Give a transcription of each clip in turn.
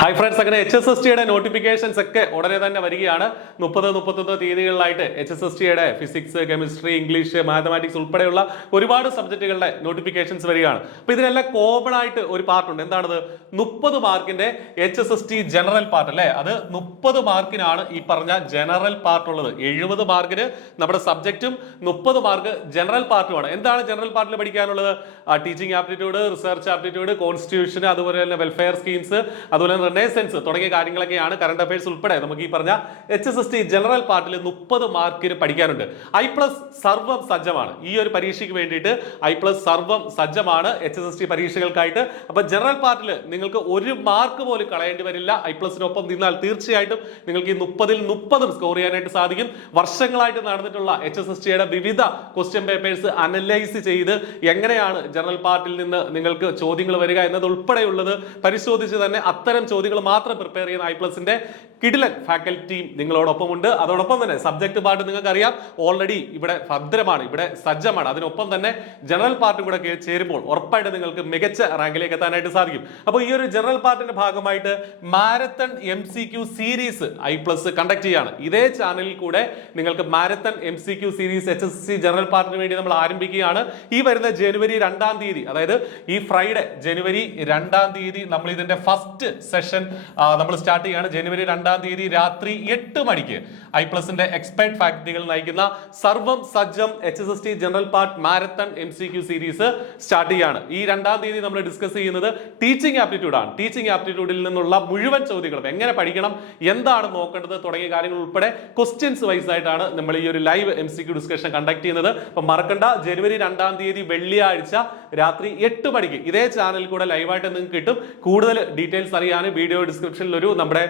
Hi friends, അങ്ങനെ HSST-യുടെ notifications ഒക്കെ ഉടനെ തന്നെ വരികയാണ്. 30-31 തീയതികളിലായിട്ട് HSST-യുടെ ഫിസിക്സ്, കെമിസ്ട്രി, ഇംഗ്ലീഷ്, മാത്തമാറ്റിക്സ് ഉൾപ്പെടെയുള്ള ഒരുപാട് സബ്ജക്റ്റുകളുടെ നോട്ടിഫിക്കേഷൻസ് വരികയാണ്. അപ്പൊ ഇതിനെല്ലാം കോമൺ ആയിട്ട് ഒരു പാർട്ടുണ്ട്. എന്താണത്? 30 മാർക്കിന്റെ HSST ജനറൽ പാർട്ട് അല്ലെ. അത് 30 മാർക്കിനാണ് ഈ പറഞ്ഞ ജനറൽ പാർട്ട് ഉള്ളത്. 70 മാർക്കിന് നമ്മുടെ സബ്ജക്റ്റും 30 മാർക്ക് ജനറൽ പാർട്ടുമാണ്. എന്താണ് ജനറൽ പാർട്ടിൽ പഠിക്കാനുള്ളത്? Teaching aptitude, research aptitude, constitution, അതുപോലെ തന്നെ വെൽഫെയർ സ്കീംസ്, അതുപോലെ റിനൈസൻസ് തുടങ്ങിയ കാര്യങ്ങളൊക്കെയാണ്. കറണ്ട് അഫയേഴ്സ് ഉൾപ്പെടെ നമുക്ക് ഈ പറഞ്ഞ HSST ജനറൽ പാർട്ടിൽ 30 മാർക്കിന് പഠിക്കാനുണ്ട്. I+ സർവം സജ്ജമാണ്. ഈ ഒരു പരീക്ഷയ്ക്ക് വേണ്ടിയിട്ട് I+ സർവം സജ്ജമാണ് HSST പരീക്ഷകൾക്കായിട്ട്. അപ്പൊ ജനറൽ പാർട്ടിൽ നിങ്ങൾക്ക് 1 മാർക്ക് പോലും കളയേണ്ടി വരില്ല. I+നൊപ്പം നിന്നാൽ തീർച്ചയായിട്ടും നിങ്ങൾക്ക് ഈ 30-ൽ 30 സ്കോർ ചെയ്യാനായിട്ട് സാധിക്കും. വർഷങ്ങളായിട്ട് നടന്നിട്ടുള്ള HSST-യുടെ വിവിധ ക്വസ്റ്റ്യൻ പേപ്പേഴ്സ് അനലൈസ് ചെയ്ത് എങ്ങനെയാണ് ജനറൽ പാർട്ടിൽ നിന്ന് നിങ്ങൾക്ക് ചോദ്യങ്ങൾ വരിക എന്നത് ഉൾപ്പെടെയുള്ളത് പരിശോധിച്ച് തന്നെ അത്തരം ചോദ്യങ്ങൾ മാത്രം പ്രിപ്പയർ ചെയ്യുന്ന I+ന്റെ കിടിലൻ ഫാക്കൽറ്റിയും നിങ്ങളോടൊപ്പമുണ്ട്. അതോടൊപ്പം തന്നെ സബ്ജക്ട് പാർട്ട് നിങ്ങൾക്ക് അറിയാം, ഓൾറെഡി ഇവിടെ ഭദ്രമാണ്, ഇവിടെ സജ്ജമാണ്. അതിനൊപ്പം തന്നെ ജനറൽ പാർട്ടും കൂടെ ചേരുമ്പോൾ ഉറപ്പായിട്ട് നിങ്ങൾക്ക് മികച്ച റാങ്കിലേക്ക് എത്താനായിട്ട് സാധിക്കും. അപ്പോൾ ഈ ഒരു ജനറൽ പാർട്ടിന്റെ ഭാഗമായിട്ട് marathon MCQ series I+ conduct ചെയ്യാണ്. ഇതേ ചാനലിൽ കൂടെ നിങ്ങൾക്ക് marathon MCQ series HSST general പാർട്ടിന് വേണ്ടി നമ്മൾ ആരംഭിക്കുകയാണ്. ഈ വരുന്ന ജനുവരി 2-ാം തീയതി, അതായത് ഈ ഫ്രൈഡേ ജനുവരി 2-ാം തീയതി നമ്മൾ ഇതിന്റെ ഫസ്റ്റ് സെഷൻ നമ്മൾ സ്റ്റാർട്ട് ചെയ്യാണ്. ജനുവരി 2-ാം തീയതി രാത്രി 8 മണിക്ക് I+ന്റെ എക്സ്പെർട്ട് ഫാക്കൽറ്റികൾ നയിക്കുന്ന സർവം സജ്ജം HSST general part marathon MCQ series start ചെയ്യാണ്. ഈ 2-ാം തീയതി നമ്മൾ ഡിസ്കസ് ചെയ്യുന്നത് ടീച്ചിങ് ആപ്റ്റിറ്റ്യൂഡ് ആണ്. ടീച്ചിങ് ആപ്റ്റിറ്റ്യൂഡിൽ നിന്നുള്ള മുഴുവൻ ചോദ്യങ്ങളും എങ്ങനെ പഠിക്കണം, എന്താണ് നോക്കേണ്ടത് തുടങ്ങിയ കാര്യങ്ങൾ ഉൾപ്പെടെ ക്വസ്റ്റ്യൻസ് വൈസ് ആയിട്ടാണ് നമ്മൾ ഈ ഒരു ലൈവ് MCQ ഡിസ്കഷൻ കണ്ടക്ട് ചെയ്യുന്നത്. അപ്പൊ മറക്കണ്ട, ജനുവരി 2-ാം തീയതി വെള്ളിയാഴ്ച രാത്രി 8 മണിക്ക് ഇതേ ചാനലിൽ കൂടെ ലൈവായിട്ട് നിങ്ങൾക്ക് കിട്ടും. കൂടുതൽ ഡീറ്റെയിൽസ് അറിയാൻ വീഡിയോ ഡിസ്ക്രിപ്ഷനിൽ ഒരു നമ്മുടെ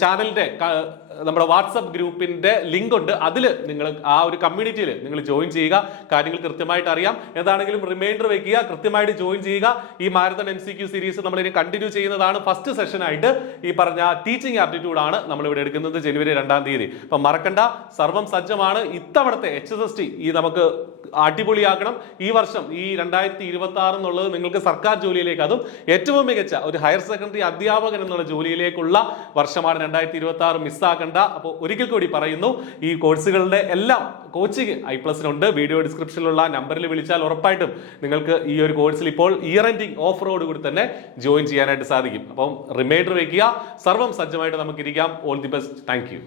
ചാനലിന്റെ നമ്മുടെ വാട്സപ്പ് ഗ്രൂപ്പിന്റെ ലിങ്ക് ഉണ്ട്. അതിൽ നിങ്ങൾ ആ ഒരു കമ്മ്യൂണിറ്റിയിൽ നിങ്ങൾ ജോയിൻ ചെയ്യുക. കാര്യങ്ങൾ കൃത്യമായിട്ട് അറിയാം. എന്താണെങ്കിലും റിമൈൻഡർ വെക്കുക, കൃത്യമായിട്ട് ജോയിൻ ചെയ്യുക. ഈ മാരത്തൺ MCQ സീരീസ് നമ്മൾ ഇനി കണ്ടിന്യൂ ചെയ്യുന്നതാണ്. ഫസ്റ്റ് സെഷൻ ആയിട്ട് ഈ പറഞ്ഞ ടീച്ചിങ് ആപ്റ്റിറ്റ്യൂഡ് ആണ് നമ്മൾ ഇവിടെ എടുക്കുന്നത് ജനുവരി 2-ാം തീയതി. അപ്പൊ മറക്കണ്ട, സർവം സജ്ജമാണ്. ഇത്തവണത്തെ HSST ഈ നമുക്ക് അടിപൊളിയാക്കണം. ഈ വർഷം ഈ 2026 എന്നുള്ളത് നിങ്ങൾക്ക് സർക്കാർ ജോലിയിലേക്ക്, അതും ഏറ്റവും മികച്ച ഒരു ഹയർ സെക്കൻഡറി അധ്യാപകൻ എന്നുള്ള ജോലിയിലേക്കുള്ള വർഷമാണ് 2026. മിസ്സാക്കണ്ട. അപ്പോൾ ഒരിക്കൽ കൂടി പറയുന്നു, ഈ കോഴ്സുകളുടെ എല്ലാം കോച്ചിങ് I+നുണ്ട്. വീഡിയോ ഡിസ്ക്രിപ്ഷനിലുള്ള നമ്പറിൽ വിളിച്ചാൽ ഉറപ്പായിട്ടും നിങ്ങൾക്ക് ഈ ഒരു കോഴ്സിൽ ഇപ്പോൾ ഇയർ എൻഡിങ് ഓഫറോട് കൂടി തന്നെ ജോയിൻ ചെയ്യാനായിട്ട് സാധിക്കും. അപ്പം റിമൈൻഡർ വെക്കുക, സർവം സജ്ജമായിട്ട് നമുക്കിരിക്കാം. All the best. Thank U.